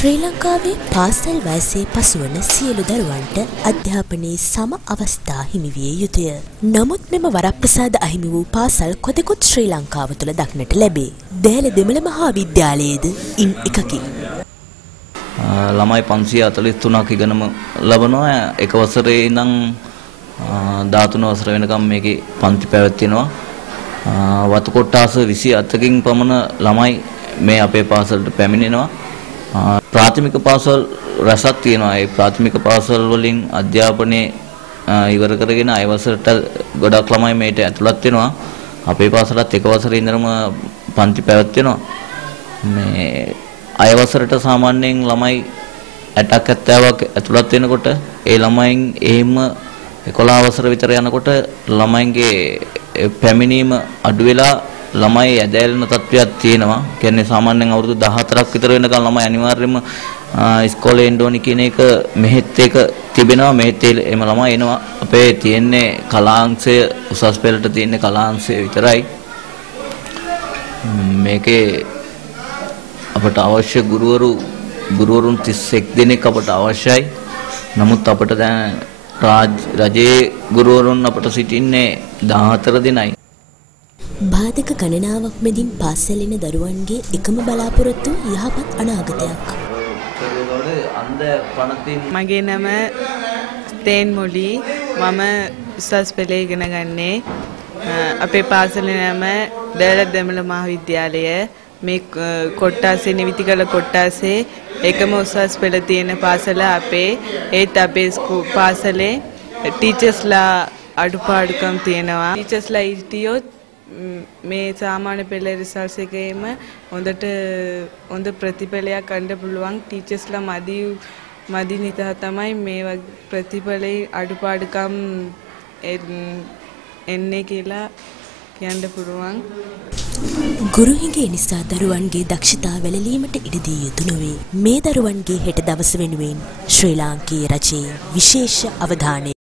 ශ්‍රී ලංකාවේ පාසල් වයසේ පසුවන සියලු දරුවන්ට අධ්‍යාපනයේ සම අවස්ථා හිමි විය යුතුය. නමුත් මෙම වරප්‍රසාද අහිමි වූ පාසල් කොතෙකුත් ශ්‍රී ලංකාව තුළ දක්නට ලැබේ. දෑල දෙමළ මහා විද්‍යාලයේද ඉන් එකකි. ළමයි 543ක් ඉගෙනම ලබනවා. එක වසරේ ඉඳන් 13 වසර වෙනකම් මේකේ පන්ති පැවැත්වෙනවා. වතු කොට්ටාස 27කින් පමණ ළමයි මේ අපේ පාසලට පැමිණෙනවා. ප්‍රාථමික පාසල් රසක් තියෙනවා. ඒ ප්‍රාථමික පාසල් වලින් අධ්‍යාපනයේ ඉවර කරගෙන අයවසරට ගොඩක් ළමයි මේට ඇතුළත් වෙනවා. අපේ පාසලත් එක වසරේ ඉඳන්ම පන්ති පැවැත්වෙනවා. මේ අයවසරට සාමාන්‍යයෙන් ළමයි 60ක් 70ක් ඇතුළත් වෙනකොට ඒ ළමයින් එහෙම 11 වසර විතර යනකොට ළමයින්ගේ පැමිණීම අඩු වෙලා ළමයි ඇදැල්ලෙන තත්ත්වයක් තියෙනවා. කියන්නේ සාමාන්‍යයෙන් අවුරුදු 14ක් විතර වෙනකන් ළමයි අනිවාර්යයෙන්ම ඉස්කෝලේ එන්න ඕනි කියන එක මෙහෙත් එක තිබෙනවා. මෙහෙත් එම ළමයි එනවා. අපේ තියෙන්නේ කලාංශය උසස් පෙළට තියෙන්නේ කලාංශය විතරයි. මේකේ අපට අවශ්‍ය ගුරුවරුන් 31 දෙනෙක් අපට අවශ්‍යයි. නමුත් අපට දැන් රජයේ ගුරුවරුන් අපට සිටින්නේ 14 දෙනයි. බාධක ගණනාවක් මැදින් පාසලෙන දරුවන්ගේ එකම බලාපොරොත්තු යහපත් අනාගතයක්. මගේ නම තේන්මොලි. මම උසස් පෙළේ ඉගෙන ගන්නේ. අපේ පාසලේ නම දෑල දෙමළ මහාවිද්‍යාලය. මේ කොට්ටාසේ නිවිතිකල කොට්ටාසේ එකම උසස් පෙළ තියෙන පාසල අපේ. ඒත් අපේ පාසලේ ටීචර්ස්ලා අඩුපාඩුකම් තියෙනවා. ටීචර්ස්ලා හිටියොත් මේ සාමාන්‍ය පෙළ රිසල්ට්ස් එකේම හොඳ ප්‍රතිඵලයක් ගන්න පුළුවන්. ටීචර්ස්ලා මදි නිසා තමයි මේ වගේ ප්‍රතිඵලේ අඩුපාඩුකම් එන්නේ කියලා කියන්න පුළුවන්. ගුරු හිඟේ නිසා දරුවන්ගේ දක්ෂතා වැළලීමට ඉඩ දිය යුතු නොවේ. මේ දරුවන්ගේ හෙට දවස වෙනුවෙන් ශ්‍රී ලාංකේය රජයේ විශේෂ අවධානය